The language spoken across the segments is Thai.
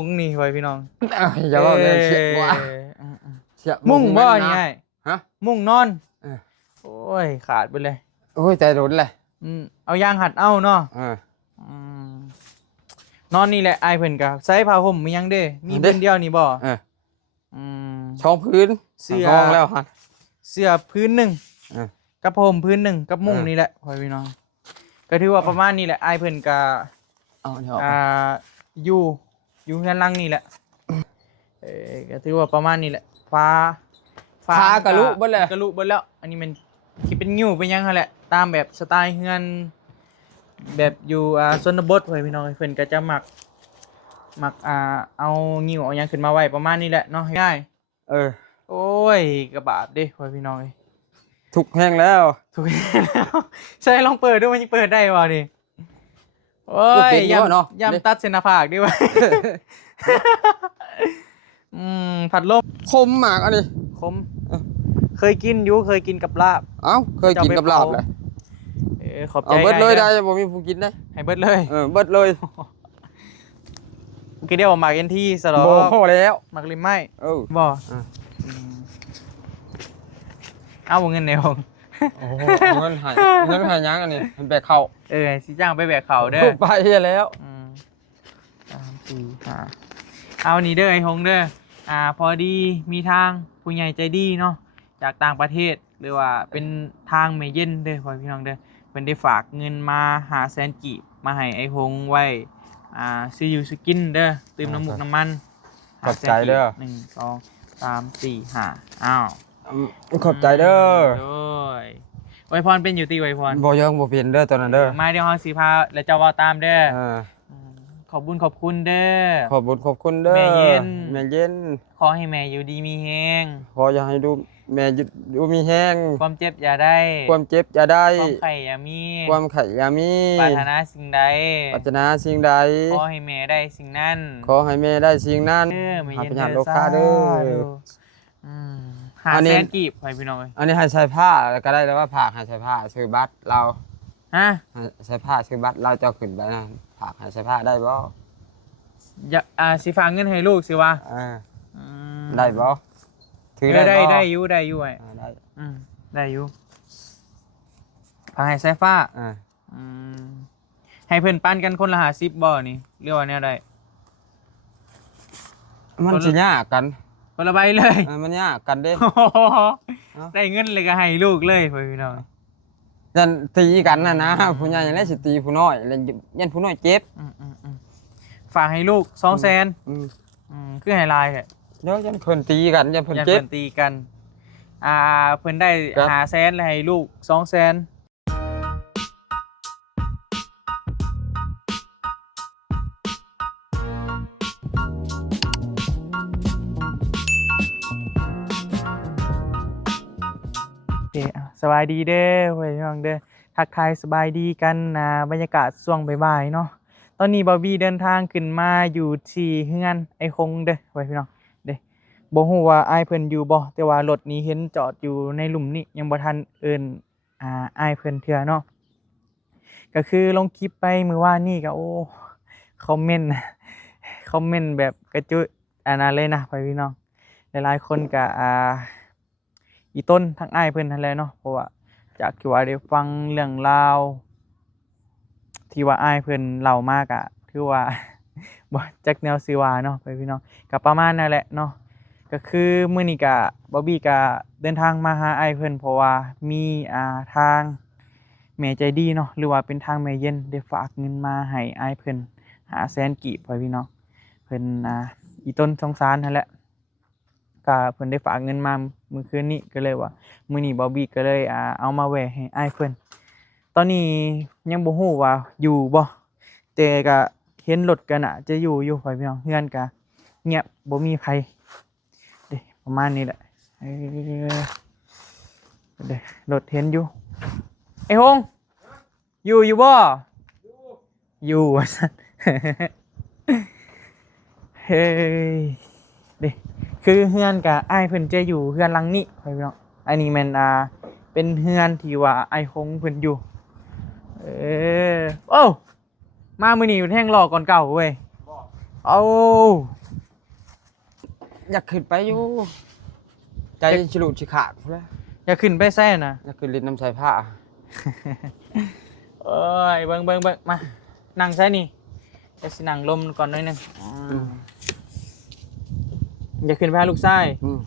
มุ้งนี่ไว้พี่น้องอย่าว่าเรื่องเสียบ่เสียมุ่งบ่นี่ไงฮะมุ่งนอนโอ้ยขาดไปเลยโอ้ยใจรุนเลยเอายางหัดเอาเนาะนอนนี่แหละไอเพิ่นกับใส่ผ้าห่มมียังเด้มีพื้นเดียวนี่บ่ช่องพื้นเสื้อแล้วฮะเสื้อพื้นหนึ่งกับผ้าห่มพื้นหนึ่งกับมุ้งนี่แหละพ่อพี่น้องก็ถือว่าประมาณนี้แหละไอเพิ่นกับอยู่เฮือนหลังนี่แหละก็ถือว่าประมาณนี้แหละฟ้ากระลุเบิดแล้วอันนี้มันคิดเป็นงิ้วเป็นยังไงแหละตามแบบสไตล์เฮือนแบบอยู่ชนบทไว้พี่น้องเพิ่นก็จะมักเอางิ้วเอายังขึ้นมาไว้ประมาณนี้แหละเนาะง่ายโอ้ยกระบาดดิไว้พี่น้องถูกแห้งแล้วถูกแห้งแล้วใช่ลองเปิดดูมันยังเปิดได้บ่ดิโอ้ยยำตัดเส้นหน้าผากดิวะผัดลมคมมากอันนี้คมเคยกินกับลาบเคยกินกับลาบเลยขอบใจเบิดเลยได้ผมมีผู้กินได้ให้เบิดเลยเบิดเลยกี่เดียวหมักเอ็นที่สลอพอแล้วหมักริมไม้บ่เอาเงินในห้องเงินหายยังอันนี้มันแบกเข่าสิจ้างไปแบกเข่าเด้อไปแล้ว3 4 5เอานี่เด้อไอ้หงเด้อพอดีมีทางผู้ใหญ่ใจดีเนาะจากต่างประเทศหรือว่าเป็นทางเมเย็นเด้อพ่อพี่น้องเด้อเป็นได้ฝากเงินมา500,000 กีบมาให้ไอ้หงไว้ซื้ออยู่สกินเด้อเติมน้ำมูกน้ำมันขอบใจเด้อ1 2 3 4 5อ้าวขอบใจเด้อโอ้ยไวพรเป็นอยู่ตีไวพรบ่ยังบ่เปลี่ยนเด้อตอนนั้นเด้อมาเดี๋ยวเฮาสิพาและเจ้าว่าตามเด้อขอบคุณเด้อขอบคุณเด้อแม่เย็นขอให้แม่อยู่ดีมีแฮงขออย่าให้ดูแม่ดูมีแฮงความเจ็บอย่าได้ความไข่อย่ามีปรารถนาสิ่งใดขอให้แม่ได้สิ่งนั้นพญาโลกาเด้อ500,000 กีบให้พี่น้องอันนี้ให้ใส่ผ้าก็ได้แล้วว่าผากให้ใส่ผ้าซื้อบัตรเราใส่ผ้าซื้อบัตรเราจะขึ้นไปนะผากให้ใส่ผ้าได้บ่สิฝากเงินให้ลูกสิวะได้บ่ถือได้อยู่ไอ้ได้อยู่ฝากให้ใส่ผ้าให้เพิ่นปั้นกันคนละ50บ่นี่เรียกว่าแนวใดมันสิยากกันคนละใบเลยมันยากกันเด้ได้เงินเลยก็ให้ลูกเลยพี่น้องยันตีกันนะผู้ใหญ่ยังได้สิตีผู้น้อยยันผู้น้อยเจ็บฝากให้ลูก200,000คือให้ลายแหละเดี๋ยวยันเพิ่นตีกันยันเพิ่นเจ็บตีกันเพิ่นได้500,000แล้วให้ลูก200,000สบายดีเด้อเว้ยพี่น้องเด้อทักทายสบายดีกันบรรยากาศช่วงบ่ายๆเนาะตอนนี้บอบบี้เดินทางขึ้นมาอยู่ที่เฮือนไอ้คงเด้อเว้ยพี่น้องเด้บ่ฮู้ว่าอ้ายเพิ่นอยู่บ่แต่ว่ารถนี้เห็นจอดอยู่ในหลุมนี้ยังบ่ทันเอิ้นอ้ายเพิ่นเทื่อเนาะก็คือลงคลิปไปมื้อวานนี้ก็โอ้คอมเมนต์แบบกระจุยนั้นเลยนะพี่น้องหลายๆคนก็อีต้นทั้งอ้ายเพิ่นนั่นแหละเนาะเพราะว่าจากที่ว่าได้ฟังเรื่องราวที่ว่าอ้ายเพิ่นเล่ามากอะคือว่าบ่จักแนวสิว่าเนาะพี่น้องก็ประมาณนั่นแหละเนาะก็คือมื้อนี้ก็บ๊อบบี้ก็เดินทางมาหาอ้ายเพิ่นเพราะว่ามีทางแม่ใจดีเนาะหรือว่าเป็นทางแม่เย็นได้ฝากเงินมาให้อ้ายเพิ่น500,000 กีบพี่น้องเพิ่นอีต้นสงสารนั่นแหละก็เพิ่นได้ฝากเงินมาเมื่อคืนนี้ก็เลยว่ามื้อนี้บอบบี้ก็เลยเอามาแหวะให้อ้ายเพิ่นตอนนี้ยังบ่ฮู้ว่าอยู่บ่แต่ก็เห็นรถกันจะอยู่พี่น้องเฮือนก็เงียบบ่มีไผเด้ประมาณนี้แหละเด้รถเห็นอยู่ไอ้ฮงอยู่บ่อยู่ว่าซั่นเฮ้ยเด้คือเฮือนกับอ้ายเพิ่นจะอยู่เฮือนหลังนี้พี่น้องอันนี้แม่นเป็นเฮือนที่ว่าอ้ายคงเพิ่นอยู่โอ้มามื้อนี้แท่งรอก่อนเก่าเว้ย เอา อยากขึ้นไปอยู่ใจฉลุฉิขาดพุ่นแหล้ว อย่าขึ้นไปแซ่นะ อยากขึ้นลิ้นน้ำใส่ผ้า เอ้ยเบิ่งมานั่งใช่นี่จะสินั่งลมก่อนหน่อยหนึงอย่าขึ้นไปหาลูกชาย อืม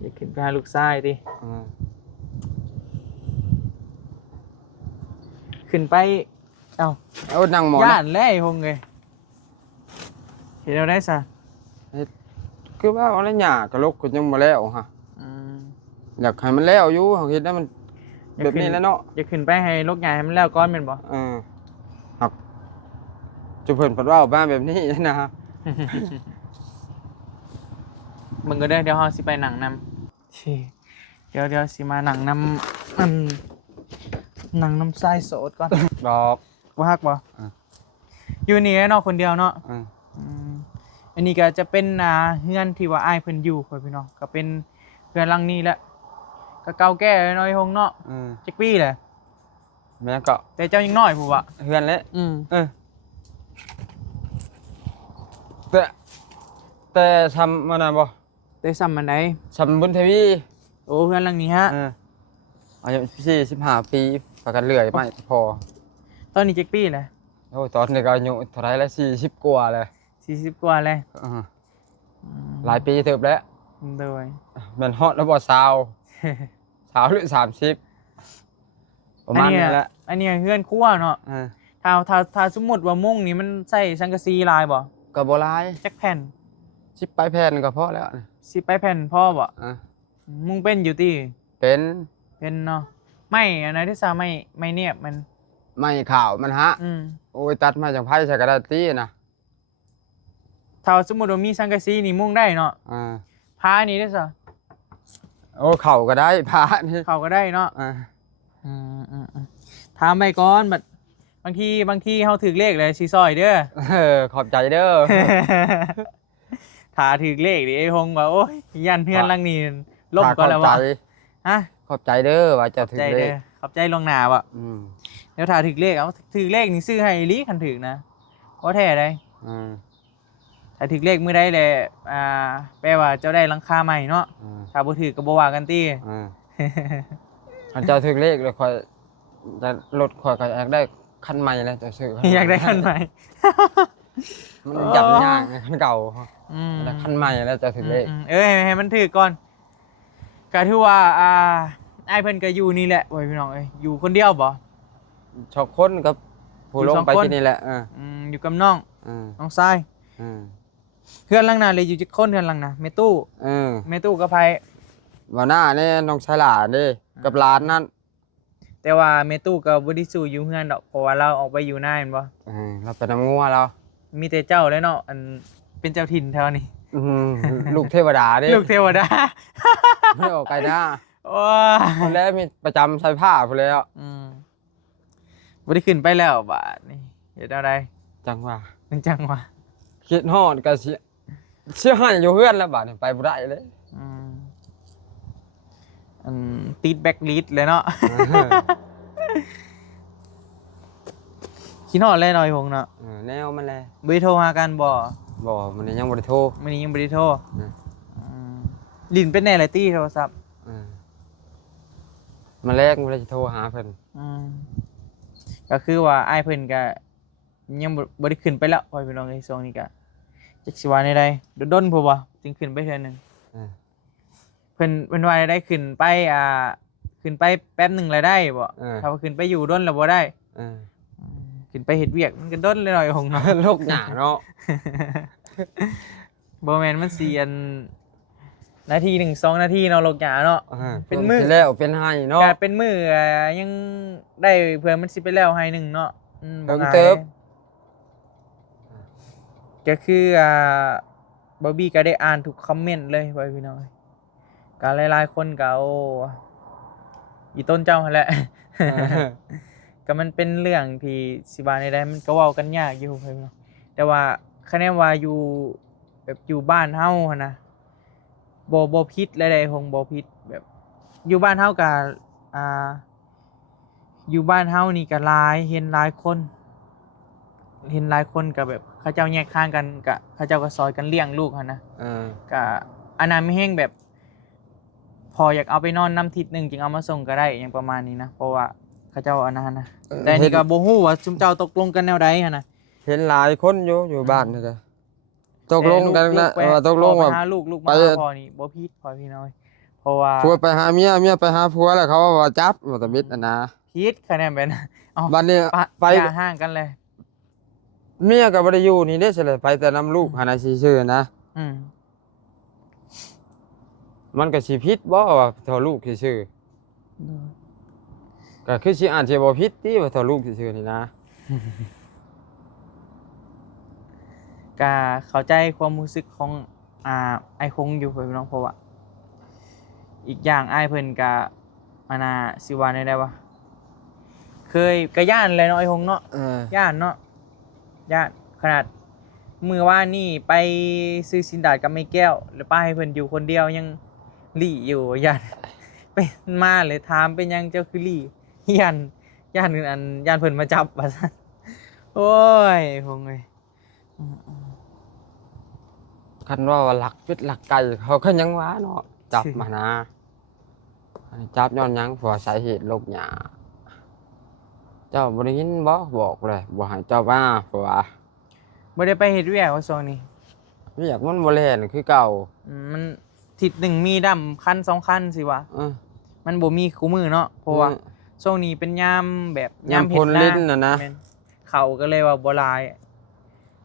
อย่าขึ้นไปหาลูกชายดิ อืม ขึ้นไปเอ้า เอานั่งหมอ ย่า นะ นแล้วไอ้หงเลยเห็นเราได้ซะ คือว่าเอาแล้วหญ้ากระลกก็ยังบ่แล้วฮะ อืม อยากให้มันแล้วอยู่เฮาเฮ็ดได้มันแบบนี้แล้วเนาะ อย่าขึ้นไปให้ลูกใหญ่ให้มันแล้วก่อนแม่นบ่ ครับจุเพิ่นเพิ่นเว้าบ้านแบบนี้นะฮะ มึงก็ได้เดี๋ยวเฮาสิไปหนังนำเดี๋ยวสิมาหนังนำหนังน้ำทรายโสดก่อน ดอก บ่ฮักบ่ อ่ะ อยู่นี่เนาะคนเดียวเนาะ อืม อันนี้ก็จะเป็นเฮือนที่ว่าอ้ายเพิ่นอยู่พ่อพี่น้องก็เป็นเฮือนหลังนี้แหละก็เก่าแก่น้อยหงเนาะ อืม จักปีแหละ แม่ก็ แต่เจ้ายังน้อยผู้ว่า เฮือนแล้ว เออแต่ทำมันน่ะบ่ แต่ซ้ำมันได ทำบุญทวี โอ้เฮือนหลังนี้ฮะ อายุ45 ปีประกันเลื่อยไม่พอ ตอนนี้จักปีแหละ โอ้ตอนนี้ก็อายุเท่าไหร่แล้ว40กว่าแล้ว 40กว่าแล้ว หลายปีเติบแล้ว โดย แมันฮอดแล้วบ่ซาวหรือ30ประมาณนี้แหละ อันนี้เฮือนครัวเนาะ เออ ถ้าสมมุติว่ามุ้งนี่มันใส่สังกะสีลายบ่ ก็บ่หลาย จักแผ่น 10 ปลายแผ่นก็พอแล้ว สิไปแผ่นพ่อบ่ อ่ะ มุ้งเป็นอยู่ติ เป็น เป็นเนาะไม่อันไหนที่ซาไม่เนียบมัน ไม้ข่าวมันฮะ อืม โอ้ยตัดมาจากไผ่ใส่กระดาษตีนะ ถ้าสมมุติว่ามีสังกะสีนี่มุ้งได้เนาะ อ่า ผ้านี่ได้ซะ โอ้เข่าก็ได้พระนี่ เขาก็ได้เนาะ อ่า ถามไปก่อนบัดบางทีเฮาถึกเลขเลยสิซอยเด้อ ขอบใจเด้อ ถ้าถึกเลขดิไอ้ฮงว่าโอ้ยยันเฮือนหลังนี้ล่มก่อนแล้ว ขอบ วะ ใจ ฮะ ขอบใจเด้อว่าเจะถึง ใจ เล เด้ ย อขอบใจลวงหน้าบ่ อืม เดี๋ยวถ้าถึกเลขเอาถึกเลขนี่ซื้อให้อีหลีคันถึกนะบ่แท้ได้ อืม ถ้าถึกเลขมื้อใดแหละแปลว่าเจ้าได้หลังคาใหม่เนาะ อืม ถ้าบ่ถึกก็บ่ว่ากันติ อืมอันเจ้าถึงเลขเลยคอยจะรถคอยก็อยากได้คันใหม่แล้วจะซื้อคันใหม่ อยากได้คันใหม่ มันยับยากไงคันเก่า อืม แต่คันใหม่แล้วจะถึงเลข ให้มันถือก่อนก็ถือว่าไอ้ายเพิ่นก็อยู่นี่แหละโอ้ยพี่น้องเอ้ยอยู่คนเดียวบ่ ชอบคนกับผู้ลงไป อยู่สองคน ที่นี่แหละอยู่กับน้อง อืม น้องทราย อืม เพื่อนหลังน่ะเลยอยู่จักคนเพื่อนหลังน่ะแม่ตู้ อืม แม่ตู้กับไผ วันหน้าเนี่ยน้องชายหลานนี่กับหลานนั่น แต่ว่าแม่ตู้ก็บ่ได้สู้อยู่เฮือนดอกเพราะว่าเราออกไปอยู่หน้าแม่นบ่ เราไปน้ำงัวเรา มีแต่เจ้าเลยเนาะอันเป็นเจ้าถิ่นแถวนี้ ลูกเทวดาดิ ลูกเทวดา ไม่ออกไกลหน้า โอ้ย คนแล้วมีประจำใส่ผ้าไปแล้ว บ่ได้ขึ้นไปแล้วบาดนี่เฮ็ดอะไร จังว่า มันจังวะ คิดฮอดก็เชื่อให้อยู่เพื่อนแล้วบาดนี้ไปบ่ได้เลย ติดแบ็คลิสต์เลยเนาะ คิดฮอดเลยหน่อยพงเนาะ แนวมันแหละ บ่ได้โทรหากันบ่ บ่มันยังบ่ได้โทร มื้อนี้ยังบ่ได้โทร อืม ลิ้นเป็นแน่เลยตี้โทรศัพท์ มาแรกมันเลยจะโทรหาเพิ่น ก็คือว่าอ้ายเพิ่นก็ยังบ่ได้ขึ้นไปแล้วพ่อพี่น้องในช่วงนี้ก็จักสิว่าในใดโดนๆพุ่นบ่จึงขึ้นไปเทื่อนึงเพิ่นว่าได้ขึ้นไปขึ้นไปแป๊บหนึงแล้วได้บ่ถ้าว่าขึ้นไปอยู่ดนแล้วบ่ได้ขึ้นไปเฮ็ดเวียกมันก็ดนเลยหน่อยของเนาะ โลกหนาเนาะ บ่แม่นมันสิอันนาที1 2นาทีเนาะลกหยาเนาะ เป็นมื้อ สิแล้วเป็นให้เนาะ ก็เป็นมื้อยังได้เพื่อมันสิไปแล้วให้หนึงเนาะบ่ง่าย เติบ ก็คือบอบบี้ก็ได้อ่านทุกคอมเมนต์เลยไว้พี่น้องก็หลายๆคนก็เอาอีต้นเจ้าหั่นแหละ ก็มันเป็นเรื่องที่สิว่าได้มันก็เว้ากันยากอยู่พี่น้องแต่ว่าคะแนนว่าอยู่แบบอยู่บ้านเฮาหั่นนะบ่ผิดใดๆคงบ่ผิดแบบอยู่บ้านเฮาก็อยู่บ้านเฮานี่ก็หลายเห็นหลายคน เห็นหลายคนก็แบบเขาเจ้าแยกทางกันก็เขาเจ้าก็ซอยกันเลี้ยงลูกหั่นนะ ก็อันนั้นไม่แห้งแบบ พออยากเอาไปนอนน้ำทิศหนึ่งจึงเอามาส่งก็ได้อย่างประมาณนี้นะเพราะว่าเขาเจ้าอันนั้นนะแต่นี่ก็บ่ฮู้ว่าซุมเจ้าตกลงกันแนวใดหั่นนะ เห็นหลายคนอยู่บ้านนี่ก็ตกลงกันนะว่าตกลงว่า พอไปหาลูกมาหาพ่อนี่บ่ผิดพ่อพี่น้อยเพราะว่า ผัวไปหาเมียไปหาผัวแล้วเขาว่าจับว่าตะบิดนะ ผิดคะแนนแบบนั้นเอ้า บัดนี้ไป อย่าห่างกันเลย เมียก็บ่ได้อยู่นี่เด้เฉลยไปแต่นำลูกหานาซื่อๆนะ อืม มันก็สิผิดบ่ว่าเท่าลูกซื่อๆก็คือสิอาจสิบ่ผิดติว่าเท่าลูกซื่อๆนี่นะ ก็เข้าใจความรู้สึกของไอ้คงอยู่เพิ่นพี่น้องเพราะว่าอีกอย่างอ้ายเพิ่นก็สิว่าได้ว่าเคยก็ย่านเลยเนาะไอ้คงเนาะ ย่านเนาะย่านขนาดมือว่านี่ไปซื้อสินดาดกับไม่แก้วแล้วป้าให้เพิ่นอยู่คนเดียวยังหลี่อยู่ย่านเป็นมาเลยถามเป็นยังเจ้าคือหลี่ย่านอันย่านเพิ่นมาจับว่าซั่นโอ้ยคงเอ้ย คันว่าหลักเป็ดหลักไก่เขาก็ยังว่าเนาะจับมานะอันนี้จับย้อนหยังเพราะสาเหตุโรคหยาเจ้าบ่ได้ยินบ่บอกเลยบ่ให้เจ้ามาเพราะว่า บ่ได้ไปเฮ็ดเวียกว่าช่วงนี้ เรียกมันบ่แล่นคือเก่า มันทิศหนึ่งมีดำคัน2คันสิวะ เออ มันบ่มีคู่มือเนาะเพราะว่าช่วงนี้เป็นยามแบบ ยามพ้นลิ้นน่ะนะ แม่เขาก็เลยว่าบ่หลาย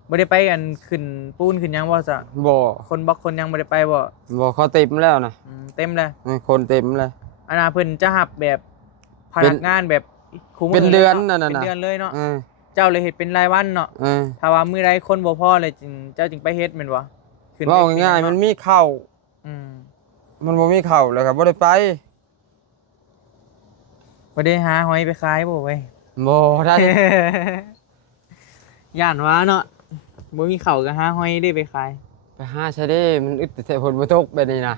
บ่ได้ไปกันขึ้นปูนขึ้นหยังบ่ซะ บ่ คนบักคนยังบ่ได้ไปบ่ บ่เขาเต็มแล้วนะ เต็มเลย คนเต็มเลย อันน่ะเพิ่นจะรับแบบพนักงานแบบคู่มื เป็นเดือน ลย นั่นน่ะ เป็นเดือนเลยเนาะ เออ เจ้าเลยเฮ็ดเป็นรายวันเนาะ เออ ถ้าว่ามื้อใดคนบ่พอเลยจึงเจ้าจึงไปเฮ็ดแม่นบ่ขึ้น ว่าง่ายๆมันมีเข้า อืม มันบ่มีเข้าแล้วก็บ่ได้ไป บ่ได้หาหอยไปขายบ่เว้ย บ่ได้ ย่านว่าเนาะบ่มีข้าวก็หาหอยได้ไปขาย ไปหาใช่เด้มันอึดแต่ผลบ่ตกแบบนี้นะ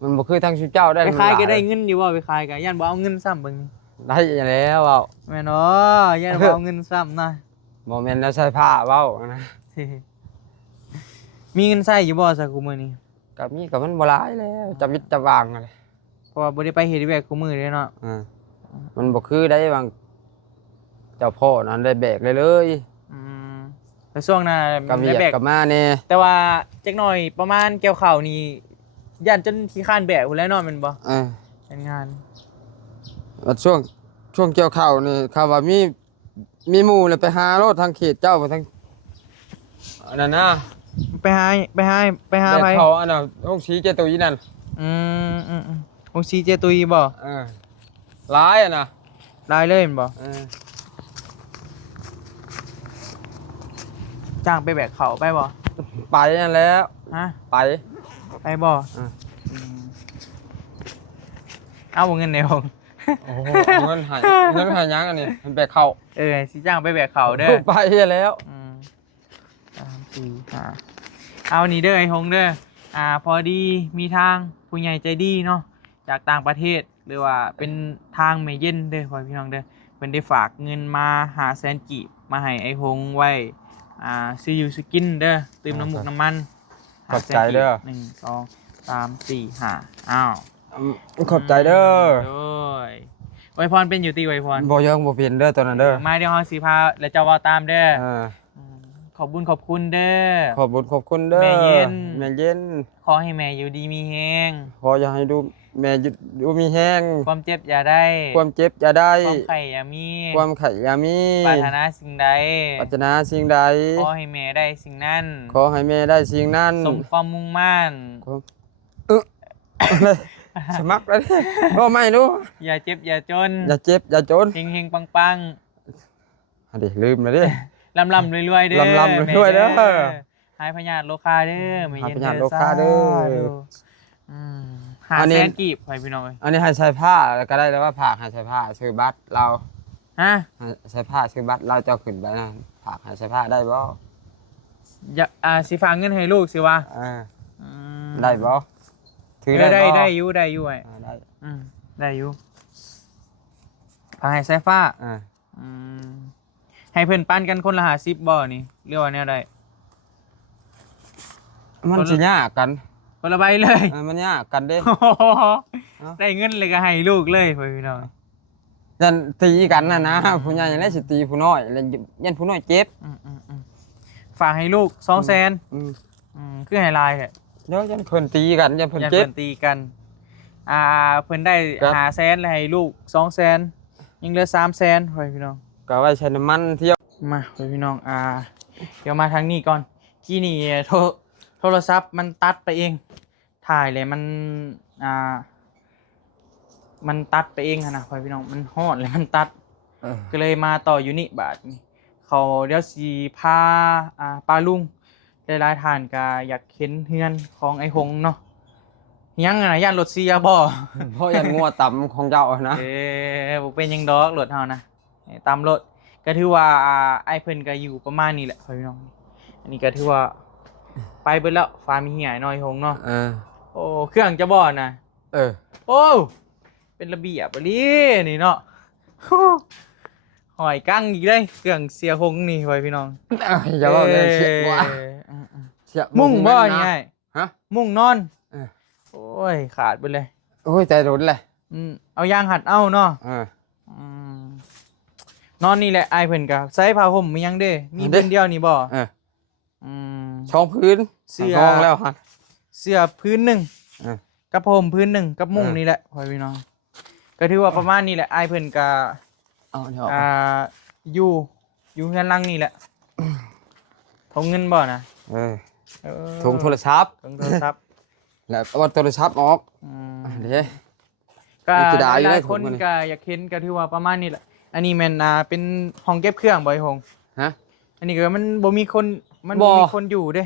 มันบ่คือทางชุเจ้าได้ ไปขายก็ได้เงินอยู่บ่ไปขายก็ย่านบ่เอาเงินซ้ำเบิ่งนี่ ได้อยู่แล้วเว้า แม่นบ่ย่านบ่เอาเงินซ้ำนะ บ่แม่นแล้วใส่ผ้าเว้านะ มีเงินใช้อยู่บ่ซะคุมื้อนี้ ก็มีก็มันบ่หลายแล้วจะวิตจะวางอะไร เพราะว่าบ่ได้ไปเฮ็ดเวียกคุมื้อเด้เนาะ มันบ่คือได้บางเจ้าพ่อนั้นได้แบกเลย อืมแต่ช่วงนั้น ก็มี ได้แบก กับมาแน่ แต่ว่าจักหน่อยประมาณเกี่ยวข้าวนี่ย่านจนขี้คร้านแบกพุ่นแล้วเนาะแม่นบ่ เป็นงาน ว่าช่วงเกี่ยวข้าวนี่เขาว่ามีหมู่เลยไปหารถทางเขตเจ้าไปทางอันนั้นนะ ไปหาไปหาแบก ไผ เขาอันน่ะห้องสีเจตุยนั่น โอซีเจตุยบ่ หลายอ่ะนะ ได้เลยแม่นบ่จ้างไปแบกเขาไปบ่ ไปนั่นแล้ว ฮะ ไป ไปบ่ อืม เอาบ่เงินในห้อง โอ้โหเงินหายยังอันนี้มันแบกเข้า สิจ้างไปแบกเขาเด้อ ไปแล้ว 3 4 5เอานี่เด้อไอ้หงเด้อพอดีมีทางผู้ใหญ่ใจดีเนาะจากต่างประเทศหรือว่าเป็นทางแม่เย็นเด้อพ่อพี่น้องเด้อเพิ่นได้ฝากเงินมา500,000กีบมาให้ไอ้หงไว้ซื้ออยู่ซื้อกินเด้อเติมน้ำมูกน้ำมัน ขอบใจเด้อ 1 2 3 4 5อ้าว ขอบใจเด้อ โอ้ยอวยพรเป็นอยู่ตีอวยพร บ่ยังบ่เปลี่ยนเด้อตอนนั้นเด้อ มาเดี๋ยวเฮาสิพาแล้วเจ้าเว้าตามเด้อ ม ขอบบุญขอบคุณเด้อ ขอบคุณเด้อ แม่เย็น แม่เย็น ขอให้แม่อยู่ดีมีแฮง ขออย่าให้ดูแม่ดูมีแห้ง ความเจ็บอย่าได้ ความเจ็บอย่าได้ ความไข่อย่ามี ความไข่อย่ามี ปรารถนาสิ่งใด ปรารถนาสิ่งใด ขอให้แม่ได้สิ่งนั้น ขอให้แม่ได้สิ่งนั้น สมความมุ่งมั่น สมัครแล้วเนี่ยก็ไม่รู้ อย่าเจ็บอย่าจน อย่าเจ็บอย่าจน เฮงเฮงปังปัง อันนี้ลืมเลยดิ ลำลำรวยๆเด้อ ลำๆรวยๆเด้อ แม่หายพญาติโลคาเด้อแม่เย็น หายพญาติโลคาเด้อ หา อันนี้ แสนกีบไปพี่น้องเอ้ย อันนี้ให้ใส่ผ้าก็ได้แล้วว่าผากให้ใส่ผ้าซื้อบัตรเรา ฮะ ให้ใส่ผ้าซื้อบัตรเราจะขึ้นไปนะผากให้ใส่ผ้าได้บ่ อย่าสิฝากเงินให้ลูกสิวะ อืม ได้บ่ถือ ได้ ได้บ่ ได้อยู่ได้อยู่ไอ้ ได้ ได้อยู่ฝากให้สายฟ้า อ่า อืมให้ ให้เพิ่นปั้นกันคนละ50บ่นี่เรียกว่าแนวใด มันสิยากกัน คนละใบเลย มันยากกันเด้ ได้เงินเลยก็ให้ลูกเลยพี่น้อง ยันตีกันนะผู้ใหญ่ยังได้สิตีผู้น้อยแล้วยันผู้น้อยเจ็บ ฝากให้ลูก200,000คือให้ลายแหละ เดี๋ยวยันเพิ่นตีกันยันเพิ่น อย่า เจ็บ เพิ่นตีกันเพิ่นได้ ครับ 500,000แล้วให้ลูก200,000ยังเหลือ300,000พี่น้อง ก็ไว้ใช้น้ำมันเที่ยว มาพี่น้องเดี๋ยวมาทางนี้ก่อนกี้นี่โทรศัพท์มันตัดไปเองถ่ายเลยมันตัดไปเองนะพี่น้องมันฮอดเลยมันตัดก็เลยมาต่ออยู่นี่บาทนี่เขาเดี๋ยวสีพาปลาลุงได้รายทานก็อยากเห็นเฮือนของไอ้หงเนาะยังไงย่านรถเสียบ่ เพราะยันงัวต่ำของเจ้านะ บ่เป็นหยังดอกรถเฮานะตามรถก็ถือว่าไอ้เพิ่นก็อยู่ประมาณนี้แหละพี่น้องอันนี้ก็ถือว่าไปเบิดแล้วฟ้ามีเหี่ยน้อยหงเนาะโอ้เครื่องจะบ่นะโอ้เป็นระเบียบบ่ลีนี่เนาะหอยกั้งอีกได้เครื่องเสียหงนี่ไว้พี่น้อง อย่าบอกเลยเสียกว่า มุ่งบ่นี่ไง ฮะ มุ่งนอนโอ้ยขาดไปเลย โอ้ยใจรุนเลย เอายางหัดเอาเนาะนอนนี่แหละไอเพิ่นก็ใส่ผ้าห่มมียังเด้มีพื้นเดียวนี่บ่ช่องพื้นเสื้อช่องแล้วฮะเสื้อพื้นหนึ่งกับผ้าห่มพื้นหนึ่งกับมุ้งนี่แหละพ่อพี่น้องก็ถือว่าประมาณนี้แหละไอเพิ่นก็อยู่เฮือนหลังนี่แหละทงเงินบ่นะถุงโทรศัพท์แล้วเอาโทรศัพท์ออกเดี๋ยวก็หลายคนก็อยากเห็นก็ถือว่าประมาณนี้แหละอันนี้แม่นเป็นห้องเก็บเครื่องบ่ไอ้หงอันนี้ก็มันบ่มีคนมันมีคนอยู่เด้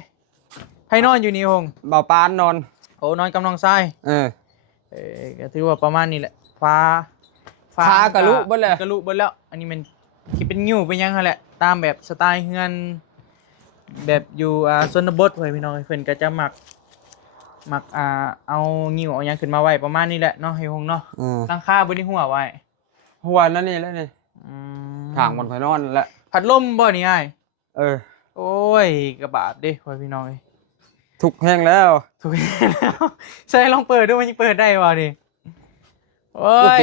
ไผนอนอยู่นี่หงบ่าวปานนอนโอ้นอนกำลังทรายก็ถือว่าประมาณนี้แหละฟ้ากะลุเบิดแล้วอันนี้มันคิดเป็นงิ้วเป็นยังหั่นแหละตามแบบสไตล์เฮือนแบบอยู่ชนบทไว้พี่น้องเพิ่นก็จะมักเอางิ้วเอาหยังขึ้นมาไว้ประมาณนี้แหละเนาะให้หงเนาะหลังคาบ่ได้หัวไว้หัวนั่นนี่แล้วนี่ทางมันค่อยนอนแหละพัดลมบ่นี่อ้ายโอ้ยกระบาดเด้พ่อพี่น้องทุกแห้งแล้วใส่ลองเปิดดูมันยังเปิดได้บ่นี่โอ้ย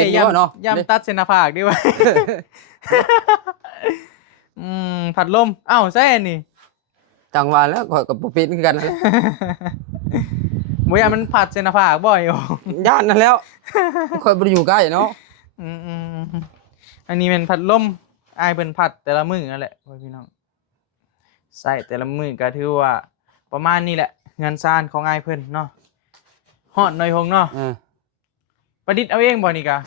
ยำตัดเส้นผากดิวะผัดลมใส่อันนี้จังหวะแล้วก็กับปิดกันนั่นแหละบ่อยากมันผัดเส้นผากบ่อยย่านนั่นแล้วค่อยบ่ได้อยู่ใกล้เนาะอันนี้เป็นผัดลมอ้ายเพิ่นผัดแต่ละมื้อนั่นแหละพี่น้องใส่แต่ละมื้อก็ถือว่าประมาณนี้แหละงานซ่านของอ้ายเพิ่นเนาะฮอดหน่อยหงเนาะประดิษฐ์เอาเองบ่นี่กะ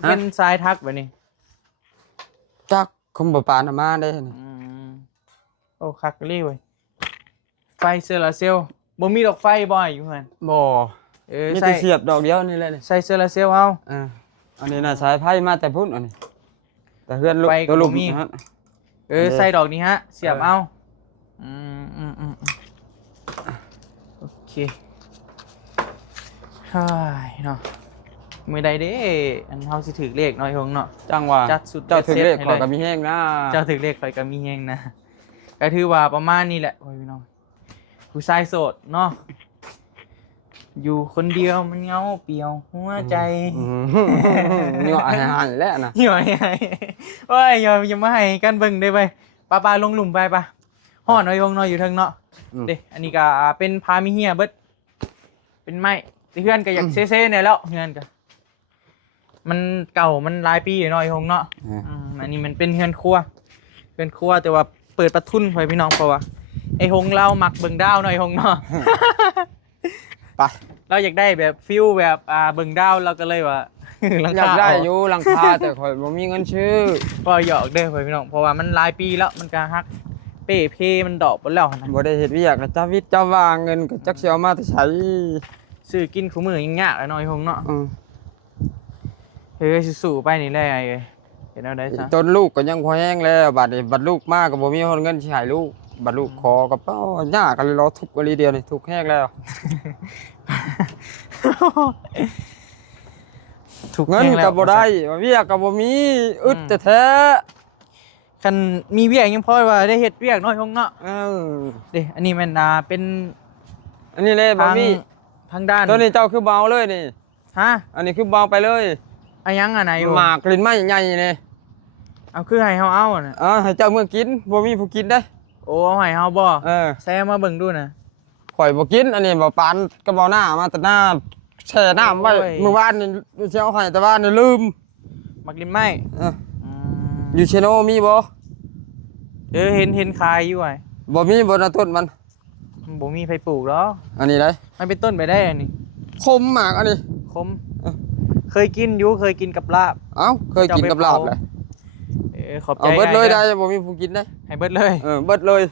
เป็นทรายทักแบบนี้จักคมบ่ปานมาได้นี่โอ้คักเลยเว้ยไฟโซลาร์เซลล์บ่มีดอกไฟบ่อยู่เพิ่นบ่มีแต่เสียบดอกเดียวนี่แหละนี่ใส่โซลาร์เซลล์เอาอันนี้น่ะสายไฟมาแต่พุ่นอันนี้แต่เฮือนลูกตัวลูกมีใส่ดอกนี้ฮะเสียบเอาโอเคใช่เนาะมื้อใดเด้อันเฮาสิถือเลขน้อยหงเนาะจังว่าจัดสุดเจ้าถือเลขข่อยก็มีแฮงนะเจ้าถือเลขข่อยก็มีแฮงนะก็ถือว่าประมาณนี้แหละพี่น้องผู้ชายโสดเนาะอยู่คนเดียวมันเหงาเปลี่ยวหัวใจนี่ว่าอาหารแล้วนะนี่ว่าโอ้ยอย่ามาให้กันเบิ่งได้ไปป้าลงหลุมไปป่ะฮ้อนน้อยหงน้อยอยู่เทิงเนาะเด้อันนี้ก็เป็นพามีเฮียเบิดเป็นไม้เฮือนก็อยากเซ่ๆเนี่ยแล้วเฮือนก็มันเก่ามันหลายปีหน่อยหงเนาะอันนี้มันเป็นเฮือนครัวแต่ว่าเปิดประทุนไว้พี่น้องเพราะว่าไอ้หงเราหมักเบิ่งดาวหน่อยหงเนาะไปเราอยากได้แบบฟิลแบบเบิ่งดาวเราก็เลยว่าอยากได้อยู่หลังคาแต่ข่อยบ่มีเงินซื้อก็หยอกเด้อพี่น้องเพราะว่ามันหลายปีแล้วมันก็ฮักเป้เพมันดอกหมดแล้วนะบ่ได้เฮ็ดเวียกนะจ้าวิทย์จ้าวางเงินก็จักสิเอามาแต่ใช้ซื้อกินคู่มื้อยังยากหน่อยหงเนาะสู้ไปนี่ได้ไงเห็นเอาได้ซะจนลูกก็ยังพอแห้งแล้วบัดนี้บัดลูกมากก็บ่มีเงินสิให้ลูกบัดลูกขอก็เป้ายากกันเลยรอทุกกะลีเดียวนี่ทุกแห้งแล้วถูกเงินก็บ่ได้เวียกก็บ่มีอึดแต่แท้ คันมีเวียกยังพอว่าได้เฮ็ดเวียกน้อยคงเนาะ เออ เด้อันนี้แม่นเป็น อันนี้เลยบ่ ทาง มี ทางด้าน ตัวนี้เจ้าคือเบาเลยนี่ ฮะ อันนี้คือเบาไปเลย อะยังอ่ะนายโย หมากกลิ่นไม้ใหญ่ๆนี่ เอาคือให้เฮาเอาอะน่ะ ให้เจ้าเมื่อกินบ่มีผู้กินได้ โอ้เอาให้เฮาบ่ เออ แซมมาเบิ่งดูน่ะ ข่อยบ่กินอันนี้บ่ปานก็บ่หน้ามาแต่หน้าแช่น้ำไว้ โอ้ย เมื่อวานนี่สิเอาให้แต่ว่านี่ลืม มักลิ้นไม้ เออ อืม อยู่เชโนมีบ่ เห็นขายอยู่ไอ้ บ่มีบ่นะต้นมัน บ่มีไผปลูกหรอก อันนี้ได้ มันเป็นต้นไปได้อันนี้ คมมากอันนี้ คม เออ เคยกินอยู่เคยกินกับลาบ เอ้าเคยกินกับลาบเลย ขอบใจ เอาเบิดเลย อ้ ได้ ด้อ บ่มีผู้กินได้ ให้เบิดเลย เบิดเลย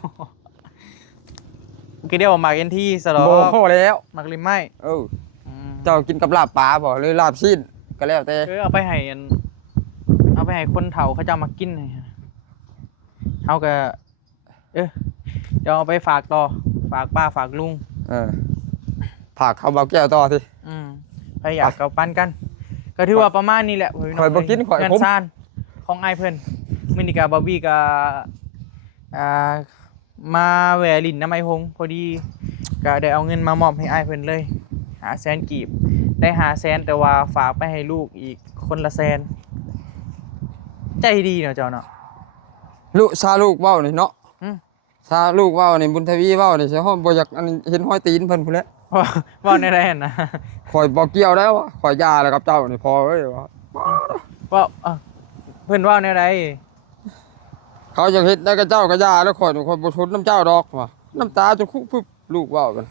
กินได้บ่มากเอ็นที่สลอ บ่พอแล้ว มักลิ้นไม้ เออ อืม เจ้ากินกับลาบปลาบ่หรือลาบชิ้นก็แล้วแต่ เอาไปให้เอาไปให้คนเฒ่าเขาจะเอามากินให้เฮาก็เดี๋ยวเอาไปฝากต่อฝากป้าฝากลุง ผากเขาเบาแก้วต่อสิ ใครอยากกับปั้นกัน ก็ถือว่าประมาณนี้แหละ ข่อยบ่กินข่อย เงิน ผม ซ่านของไอ้ายเพิ่นมื้อนี้ก็บอบบี้ก็มาแหวลินน้ำไอ้หงพอดีก็ได้เอาเงินมามอบให้อ้ายเพิ่นเลย500,000กีบได้500,000แต่ว่าฝากไปให้ลูกอีกคนละ100,000ใจดีเนาะเจ้าเนาะ ลูกซาลูกเว้านี่เนาะ อืม ซาลูกเว้านี่บุญทวีเว้านี่สิฮ้อบ่อยากอันเห็นห้อยตีนเพิ่นพุ่นแหละ ว่าในไรนะ ข่อยบ่เกี่ยวแล้วอะข่อยยาแล้วกับเจ้านี่พอเอ้ยว่า ว่าเพื่อนว่าในไร เขาอยากเฮ็ดได้กับเจ้ากับยาแล้วข่อยนี่ข่อยบ่ทนน้ำเจ้าดอกว่าน้ำตาจะคุกพึบลูกเว้ากัน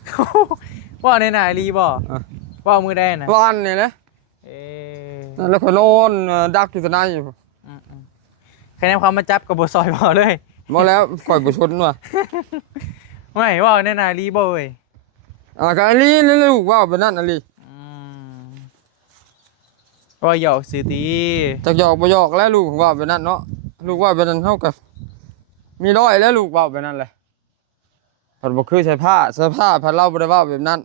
ว่าในไหนรีบ่ อ่ะ ว่ามือได้นะ วานนี่แหละ เอ๊ะ นั่นแล้วข่อยนอนดักอยู่ตะไนอยู่ ใครแนมความมาจับกับบซอยบ่เลย บ่แล้วข่อยบ่ทนว่ะ ไม่ว่าในไหนรีบ่เว้ย ก็อันนี้นี่ลูกเว้าแบบนั้นอันนี้ ว่าหยอกสื่อตี จักหยอกบ่หยอกแล้วลูกเว้าแบบนั้นเนาะลูกเว้าแบบนั้นเฮาก็มีร้อยแล้วลูกเว้าแบบนั้นแหละเพิ่นบ่คือใส่ผ้าเพิ่นเราบ่ได้เว้าแบบนั้น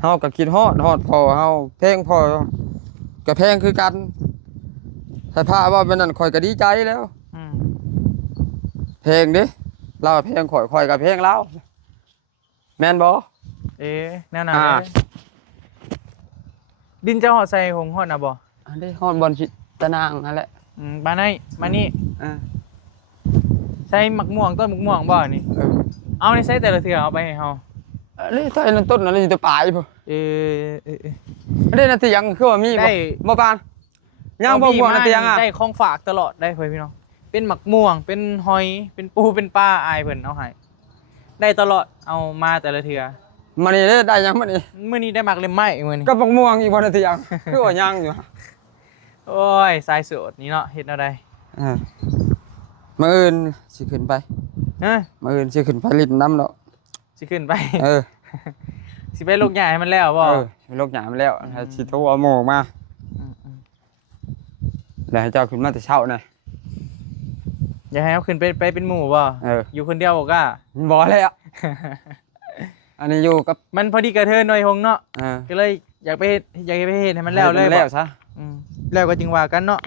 เฮาก็คิดฮอดพ่อเฮาเพลงพ่อก็เพลงคือกันถ้าพาว่าเป็นนั่นข่อยก็ดีใจแล้วเพลงเด้เราเพลงข่อยกับเพลงเราแม่นบ่ แนวไหนดินเจ้าหอดใส่หงหอดนะบ่ อันนี้ฮอดบอลชิตะนางนั่นแหละ มาในมานี่ใส่หมักม่วงต้นหมักม่วงบ่นี่เอาในใส่แต่ละเถื่อเอาไปให้เฮา อันนี้ใส่นั่นต้นอันนี้จะปลายพุ่น อันนี้น่ะสิยังคือว่ามีบ่ปานยังบ่ม่วงน่ะสิยังอ่ะ ได้ของฝากตลอดได้เพื่อนพี่น้องเป็นหมักม่วงเป็นหอยเป็นปูเป็นปลาอายเพิ่นเอาให้ได้ตลอดเอามาแต่ละเถื่อ มานี่ได้ยังมื้อนี้ มื้อนี้ได้หมักเล่มไม้มื้อนี้ ก็บักม่วงอีกบ่น่ะสิยังคือว่ายังอยู่ โอ้ยสายโสดนี่เนาะเฮ็ดแนวใด มื้ออื่นสิขึ้นไป ฮะ มื้ออื่นสิขึ้นไปลิ้นน้ำเนาะ สิขึ้นไป เออ สิไปลูกใหญ่ให้มันแล้วบ่ โรคหยามแล้วสิโทรเอาหมอมาแล้วให้เจ้าขึ้นมาแต่เช้าหน่อย อย่าให้เขาขึ้นไปเป็นหมู่บ่ อยู่คนเดียวบอกว่า บ่แล้ว อันนี้อยู่กับ มันพอดีกระเทินหน่อยหงเนาะก็เลยอยากไปเฮ็ดให้มันแล้วเลย แล้วซะ แล้วก็จึงว่ากันเนาะ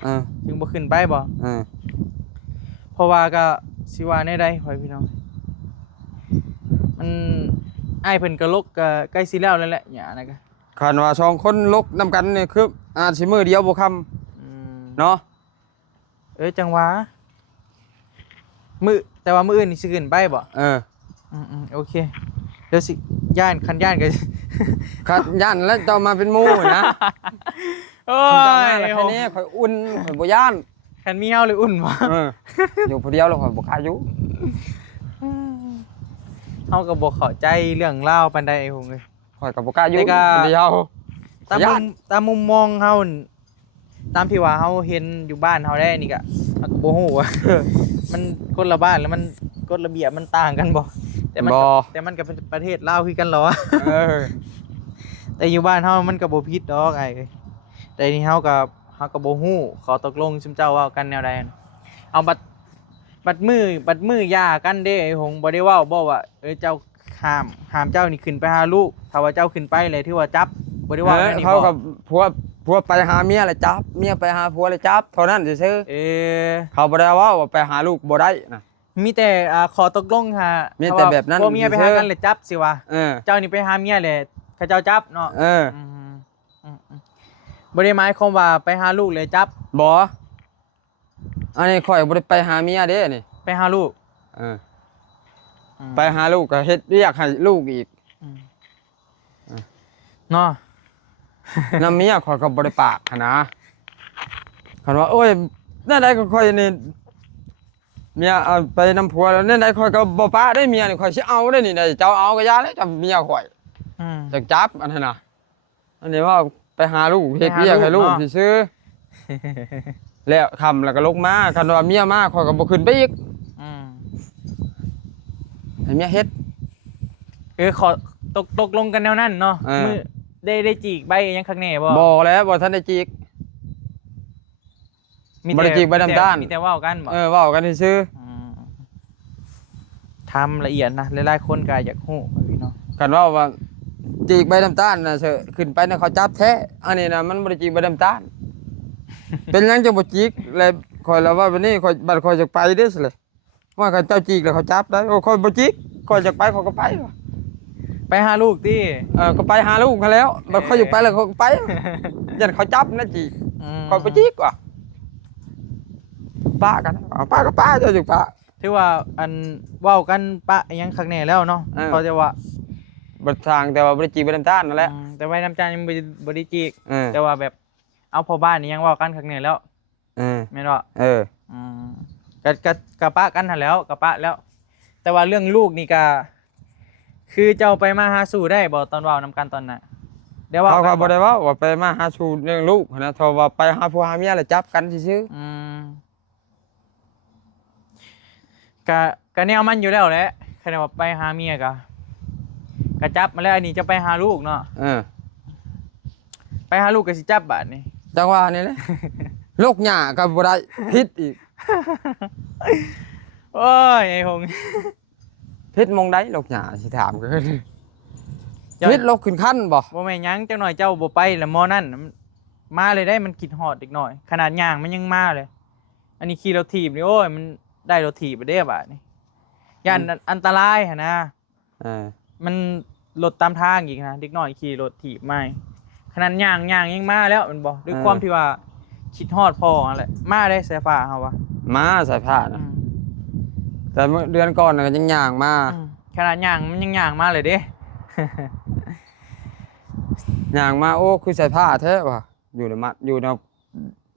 จึงบ่ขึ้นไปบ่เพราะว่าก็สิว่าในใดพ่อพี่น้องมันอ้ายเพิ่นก็ลกก็ใกล้สิแล้วนั่นแหละหยานะก็ คันว่า2คนลกนำกันนี่คืออาจสิมื้อเดียวบ่ค่ำเนาะ จังหวะแต่ว่ามื้ออื่นนี่สิขึ้นไปบ่โอเคเดี๋ยวสิย่านคันย่านก็ คันย่านแล้วเจ้ามาเป็นหมู่นะ โอ้ เจ้าย มาแล้วแค่นี้ข่อยอุ่นข่อยบ่ย่าน คันมีเฮาเลยอุ่นบ่ อยู่ผู้เดียวแล้วข่อยบ่กล้าอยู่ เฮาก็บ่เข้าใจเรื่องราวปานใดไอ้หงเอ้ย ข่อยก็บ่กล้าอยู่ แต่ก็ ผู้เดียว ตามมุมมองเฮาตามที่ว่าเฮาเห็นอยู่บ้านเฮาได้นี่ก็เฮาก็บ่ฮู้ว่า มันคนละบ้านแล้วมันกฎระเบียบมันต่างกันบ่แต่มันก็เป็นประเทศลาวคือกันเหรอ แต่อยู่บ้านเฮามันก็บ่ผิดดอกไอ้เอ้ยแต่นี่เฮาก็บ่ฮู้ขอตกลงซุมเจ้าเว้ากันแนวใดเอาบัดมือย่ากันเด้ไอ้หงบ่ได้เว้าบ่ว่าเจ้าห้ามเจ้านี่ขึ้นไปหาลูกถ้าว่าเจ้าขึ้นไปเลยที่ว่าจับบ่ได้เว้าแนวนี้ เขา บ่ กับ ผัวไปหาเมียแล้วจับเมียไปหาผัวแล้วจับเท่านั้นซื่อ เออ ๆเขาบ่ได้ว่าไปหาลูกบ่ได้นะ มีแต่ขอตกลงค่ะ มีแต่แบบนั้น ผัวเมียไปหากันเลยจับสิวะ เออ เจ้านี่ไปหาเมียเลยเขาเจ้าจับเนาะ เออ บ่ได้หมายความว่าไปหาลูกเลยจับ บ่อันนี้ข่อยบ่ได้ไปหาเมียเด้นี่ ไปหาลูก เออไปหาลูกก็เฮ็ดเรียกให้ลูกอีก เนาะ น้ำเมียข่อยก็บ่ได้ปากหั้นนะคันว่าโอ้ยนั่นใดก็ข่อยนี่เมียเอาไปนำผัวแล้วนั่นใดข่อยก็บ่ปะได้เมียนี่ข่อยสิเอาได้นี่ได้เจ้าเอาก็อย่าเลยจำเมียข่อย จักจับอันนั้นน่ะอันนี้ว่าไปหาลูกเฮ็ดเรียกให้ลูกซื่อๆแล้วคำแล้วก็ลงมาคันว่าเมียมาข่อยก็บ่ขึ้นไปอีกให้เมียเฮ็ด ขอตกลงกันแนวนั้นเนาะ เออ มือได้จีกใบยังข้างแน่บ่ บ่แล้วบ่ทันได้จิก บ่ได้จีกใบน้ำตาล มีแต่เว้ากันบ่ เว้ากันซื่อ ทำละเอียดนะหลายๆคนก็อยากฮู้พี่เนาะ ๆคันว่าจีกใบน้ำตาลน่ะเสอะขึ้นไปน่ะเขาจับแท้อันนี้น่ะมันบ่ได้จีกใบน้ำตาล เป็นหยังจังบ่จิกแล้วข่อยแล้วว่าวันนี้ข่อยบัดข่อยจะไปเด้อสิเลยว่าเขาเจ้าจิกแล้วเขาจับได้โอ้ข่อยบ่จิกข่อยจะไปข่อยก็ไปว่ะ ไปหาลูกติ ก็ไปหาลูกเขาแล้วบัดข่อยอยู่ไปแล้วเขาก็ไปยันเขาจับนะจิข่อยบ่จิกว่ะป้ากันป้าก็ป้าเจ้าอยู่ป้า ถือว่าอันเว้ากันปะยังข้างแน่แล้วเนาะเขาจะว่า บ่ทางแต่ว่าบ่ได้จิกใบน้ำตาลนั่นแหละ แต่ไว้น้ำจานยังบ่ได้จีก เออ แต่ว่าแบบเอาพอบ้านนี่ยังเว้ากันข้างแน่แล้ว เออ แม่นบ่ เออ กะปะกันหั่นแล้วกะปะแล้ว แต่ว่าเรื่องลูกนี่ก็คือเจ้าไปมาหาสู่ได้บ่ตอนเว้านำกันตอนน่ะเดี๋ยวว่า เขาบ่ได้ว่าไปมาหาสู่เรื่องลูกนะถ้าว่าไปหาผัวหาเมียแล้วจับกันซื่อ กะแนวมันอยู่แล้วแหละแค่ว่าไปหาเมียกะจับมาแล้วอันนี้จะไปหาลูกเนาะ ไปหาลูกก็สิจับบาดนี่ จังว่านี่แหละ โรคหญ้าก็บ่ได้พิษอีก โอ้ยไอ้หง พิษมองได้โรคหญ้าสิถามก็พิษโรคขึ้นคันบ่ บ่แม่นหยังจังหน่อยเจ้าบ่ไปแล้วหมอนั่นมาเลยได้มันคิดฮอดอีกหน่อย ขนาดย่างมันยังมาเลย อันนี้ขี่รถถีบนี่โอ้ยมันได้รถถีบไปเด้บาดนี่ย่านอันตรายหั่นนะมันรถตามทางอีกนะเด็กน้อยขี่รถถีบไม่ขนาดย่างยังมาแล้วมันบ่ด้วยความที่ว่าคิดฮอดพ่อนั่นแหละมาได้สายฟ้าเฮาว่า มาสายผ้านะแต่เมื่อเดือนก่อนน่ะก็ยังย่างมา ขนาดย่างมันยังย่างมาเลยเด้ ย่างมาโอ้คือสายผ้าแท้ว่ะอยู่ในมัดอยู่ใน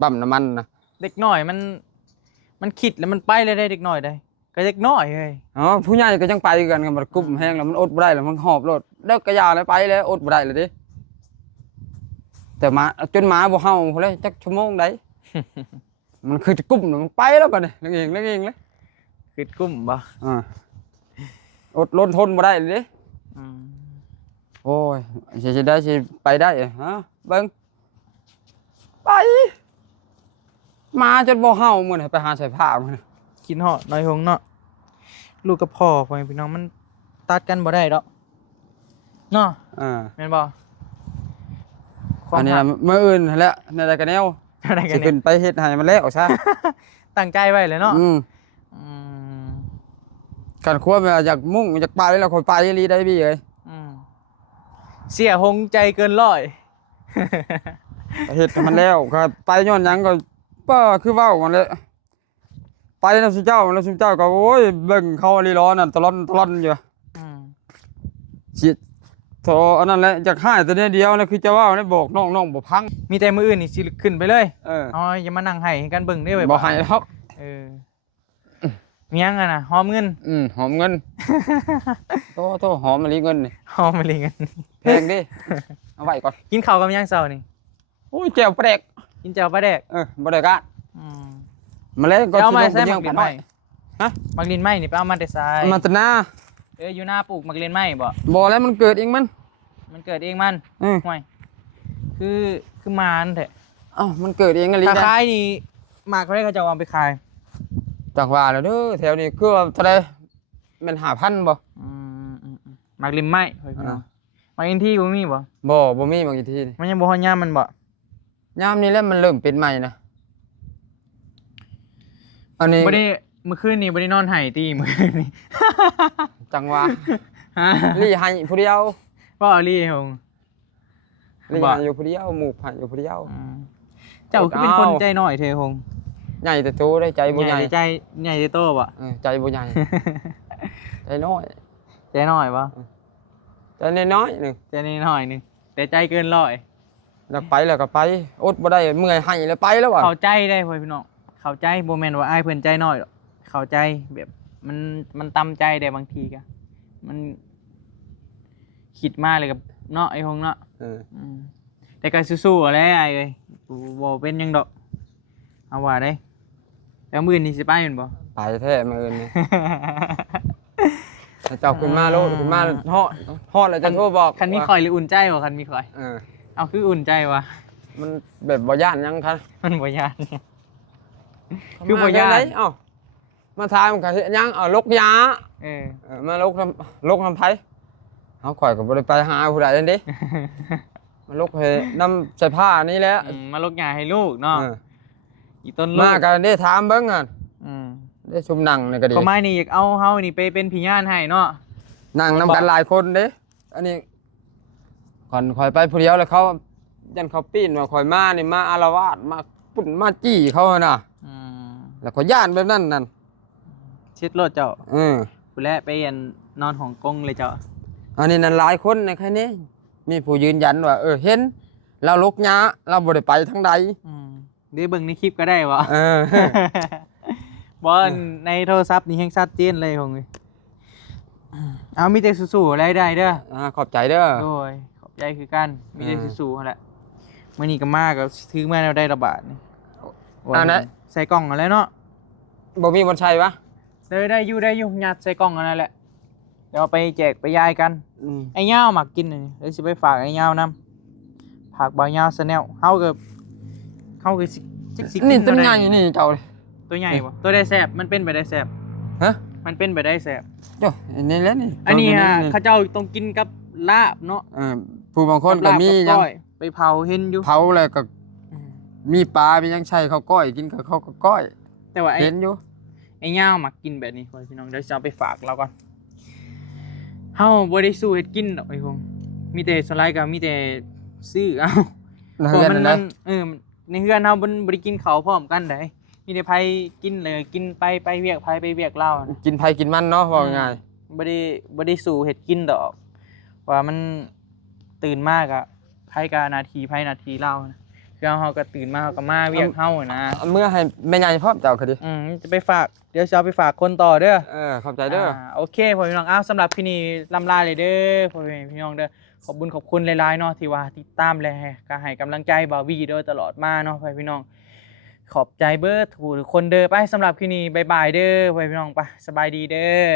ปั๊มน้ำมันนะ เด็กน้อยมันคิดแล้วมันไปเลยได้เด็กน้อยได้ก็เด็กน้อยเฮ้ย อ๋อผู้ใหญ่ก็ยังไปกันกันมันกลุ่มแห้งแล้วมันอดบ่ได้แล้วมันหอบรถแล้วกระยาเลยไปแล้วอดบ่ได้เลยดิแต่มาจนหมาบ่เห่าพุ่นเลยจักชั่วโมงใด มันคือจะกลุ่มมันไปแล้วบัดนี้เรื่องเองเลย คิดกุ้มบ่ อดรนทนบ่ได้เลยดิโอ้ยสิได้สิไปได้ฮะเบิ่งไปมาจนบ่เห่ามื้อนี้ไปหาสายผ้ามื้อนี้ กินฮอดน้อยหงเนาะลูกกับพ่อพ่อพี่น้องมันตัดกันบ่ได้ดอกเนาะแม่นบ่ อันนี้มื้ออื่นนั่นแหละในใดก็แนว อะไรกั สิ น ขึ้ เนี่ย นไปเฮ็ดให้มันแล้วซะ ตั้งใจไว้เลยเนาะ กันควรอยากมุ่งอยากไปแล้วค่อยไปอีหลีได้พี่เอ้ย เสียหงใจเกินร้อย เฮ็ดให้มันแล้วก็ไปย้อนหยังก็ป้าคือเว้ามันเลยไปนำสุเจ้าแล้วสุเจ้าก็โอ้ยเบิ่งเขาลีร้อนนั่นตะล่อนอยู่สิโธ่อันนั้นแหละอยากหายแต่เดียวนะคือจะเว้าได้บอกน้องบ่พัง มีแต่มืออื่นนี่สิขึ้นไปเลย อ๋อ อย่ามานั่งให้กันเบิ่งได้ไว้ บ่ให้แล้ว มียังอ่ะนะหอมเงิน หอมเงิน โตหอมมะลิเงินนี่ หอมมะลิเงิน แพงดิเอาไว้ก่อน กินข้าวกับยังเช้านี่ โอ้ยแจ่วปลาแดก กินเจ้าปลาแดก บ่ได้กะมาแล้วก็ เอามา สิ ใส่ ลง ห ไป มัก เยี่ย ลิ ง น ไป ไม้หมักลินไม้นี่ไปเอามาแต่ทราย มาตนา อยู่หน้าปลูกหมักลินไม้บ่ บ่แล้วมันเกิดเองมัน มันเกิดเองมันห่วยคือมาอันแท้ มันเกิดเองอะไร ถ้า นะ ขายนี่หมากเขาได้เขาจะเอาไปขาย จากว่าแล้วเด้อแถวนี้คือว่าเท่าไรมัน5,000บ่ หมากลินไม้เฮ้ยพี่น้องหมากอินที่บ่มีบ่ บ่มีบางทีนี่ มันยังบ่ฮอดยามมันบ่ ยามนี้แล้วมันเริ่มเป็นใหม่นะอันนี้ บ่ได้เมื่อคืนนี้บ่ได้นอนไห้ตีเมื่อคืนนี้ จังหวะ ฮะ ลี่ให้ผู้เดียว บ่เอาลี่หง ลี่ บ่ ให้อยู่ผู้เดียวหมู่ให้อยู่ผู้เดียว อืมเจ้าคือเป็นคนใจน้อยเทหง ใหญ่แต่โตได้ใจบ่ใหญ่ ใจใหญ่ใจโตบ่ ใจบ่ใหญ่ ใจน้อย ใจน้อยบ่ ใจน้อยๆหนึง ใจน้อยนึงแต่ใจเกินร้อย แล้วไปแล้วก็ไปอดบ่ได้เมื่อยให้แล้วไปแล้วว่ะ เข้าใจได้พ่อพี่น้องเข้าใจบ่แม่นว่าอ้ายเพิ่นใจน้อยหรอกเข้าใจแบบมันตำใจได้บางทีก็มันคิดมาเลยกับเนาะไอ้หงเนาะ เออ อืมแต่ก็สู้ๆแหล้วไอ้เอ้ยกูบ่เป็นหยังดอกเอาว่าได้แล้วมื้อนี้สิไปแม่นบ่ ไปแท้มื้อนี้ ให้เจ้าขึ้นมาโลดขึ้นมาฮอดแล้วจะโทรบอก คันมีข่อยหรืออุ่นใจบ่คันมีข่อย เออ เอาคืออุ่นใจวะ มันแบบบ่ย่านหยังครับ มันบ่ยานเนี่ย คือบ่ย้าน มจังไดเอ้ามาทายมันก็เฮ็ดหยังลกยา เออ มาลกน้ำไผเฮาข่อยก็บ่ได้ไปหาผู้ใดนั่นเด้ มาลกให้น้ำใส่ผ้านี่แหละ มาลกยาให้ลูกเนาะ เออ อีต้นลู มาก ก็ได้ถามเบิ่งอ่ะ อืม ได้ชุมนั่งนี่ก็ดี ก็ไม่นี่อยากเอาเฮานี่ไปเป็นพี่ย่านให้เนาะ นั่งนำกันหลายคนเด้อันนี้ก่อนข่อยไปผู้เดียวแล้วเขายันเขาปีนว่าข่อยมานี่มาอาละวาดมาปุ่นมาจี้เขาน่ะ อืม แล้วก็ย่านแบบนั้นนั่น เช็ดรถเจ้า เออ ผู้แลไปอันนอนของกงเลยเจ้า อันนี้นั่นหลายคนในแค่นี้มีผู้ยืนยันว่าเห็นเราลกยาเราบ่ได้ไปทางใด อืมเดี๋ยวเบิ่งในคลิปก็ได้วะ เออ บ่ในโทรศัพท์นี่แฮงชัดเจนเลยของนี่เอามีแต่สู้ๆอะไรได้เด้อ ขอบใจเด้อ โดยขอบใจคือกันมีแต่สู้ๆนั่นแหละมื้อนี้ก็มาก็ถือมาแล้วได้ระบาดนี่ อันนั้น ใส่กล่องอะไรเนาะ บ่มีบนชัยวะ ได้อยู่ยัดใส่กล่องอันนั้นแหละเดี๋ยวเอาไปแจกไปยายกัน ไอ้ย่าวมักกินนี่เดี๋ยวสิไปฝากไอ้ย่าวนํฝากบ่าวยาว Channel เฮาก็สิจักสิกิ นี่ตัว เท่า ให ใด ญ่นี่เจ้าเลย ตัวใหญ่บ่ตัวได้แซ่บมันเป็นไปได้แซ่บ ฮะ มันเป็นไปได้แซ่บ โจ้นี่แหละนี่ อันนี้ฮะ ตัว เขาเจ้าต้องกินกับลาบเนาะ ผู้บางคนก็ ลาบ มี กับ ยัง ก้อยไปเผาเห็นอยู่ เผาแล้วก็มีปลามียังใช้ข้าวก้อยกินกับข้าวก้อย แต่ว่าไอ้ เห็นอยู่ ไอ้ย่าวมักกินแบบนี้พ่อพี่น้องเดี๋ยวจะเอาไปฝากเราก่อนเฮาบ่ได้สู้เฮ็ดกินดอกไอ้พงมีแต่สไลด์ก็มีแต่ซื้อเอา เพราะ เฮือน มัน นั่น ในเฮือนเฮาบ่ได้กินข้าวพร้อมกันได้มีแต่ไผกินเลยกินไปเวียกไผไปเวียกเล่านะ กินไผกินมันเนาะว่าง่าย บ่ได้สู่เฮ็ดกินดอกว่ามันตื่นมากอะไผก็นาทีไผนาทีเล่านะคือเฮาก็ตื่นมาเฮาก็มาเวียกเฮานะ เมื่อให้แม่ใหญ่พร้อมเจ้าคือดิ จะไปฝากเดี๋ยวจะเอาไปฝากคนต่อเด้อ ขอบใจเด้อ โอเคพ่อพี่น้องอ้าวสำหรับพี่นี่ลำลาเลยเด้อพ่อพี่น้องเด้อขอบคุณหลายๆเนาะที่ว่าติดตามและก็ให้กำลังใจบ่าววีโดยตลอดมาเนาะพ่อพี่น้องขอบใจเบิร์ดทุกคนเด้อไปสำหรับพี่นี่บ๊ายบายเด้อพ่อพี่น้องไปสบายดีเด้อ